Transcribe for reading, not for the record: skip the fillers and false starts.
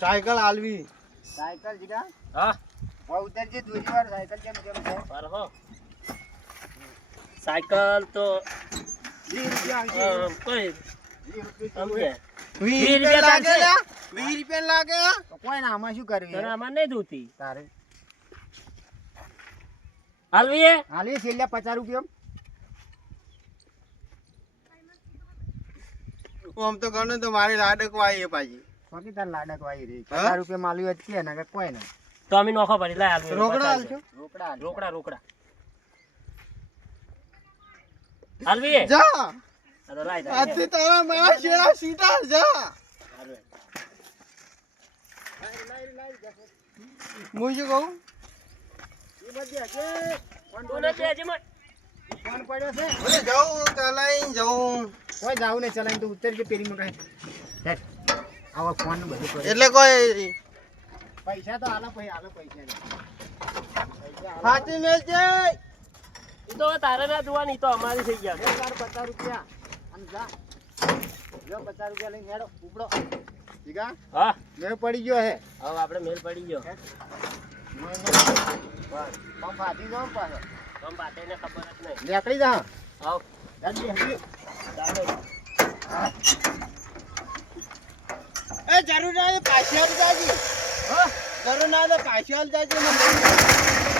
cycle આલવી cycle જીગા હા ઉતરજી દૂરી વાર cycle કેમ કેમ છે બરાબર સાયકલ તો 20 રૂપિયા કોઈ 20 સમજે રૂપિયા 20 રૂપિયા લાગે લા 20 રૂપિયા લાગે તો કોઈ ના આમાં શું કરવી તને આમાં નહીં જોતી તારે હાલવીએ હાલી છેલ્લા 50 રૂપિયા આમ તો ગણો તો મારી લાડક વાઈ પાછી કોકી તાર લાડક વાઈ રે 50 રૂપિયા માલ્યું જ કે ના કોઈ ના તો અમે નોખો પડી લાય હાલવી રોકડા આલજો રોકડા રોકડા હાલવીએ જા આ તો લાય આથી તારા મારા શેરા સીટા જા હું શું કહું એ બધી હશે તું ને બેજે મત ફોન પડ્યો છે ઓલે જાઉં તલાઈ જાઉં કોઈ જાવ ને ચલાઈને તો ઉતર જે પેરી માં કહે આવા ફોન નું બધું કરે એટલે કોઈ પૈસા તો આલો પૈસા ફાટી મેલજે ઈ તો તારે ના જોવાની તો અમારી થઈ ગયા લે તાર 50 રૂપિયા અને જા લો 50 રૂપિયા લઈને હેડો ઉપડો ઠીક આ હા મેળ પડી ગયો હે હવે આપણે મેલ પડી ગયો બસ પંપ હાથી જાવ પાછો તમ બાતેને ખબર જ નહીં નીકળી જા આવ જલ્દી હજી ચાલો એ જરૂર ના પાછી આલ જાજી હા જરૂર ના પાછી આલ જાજી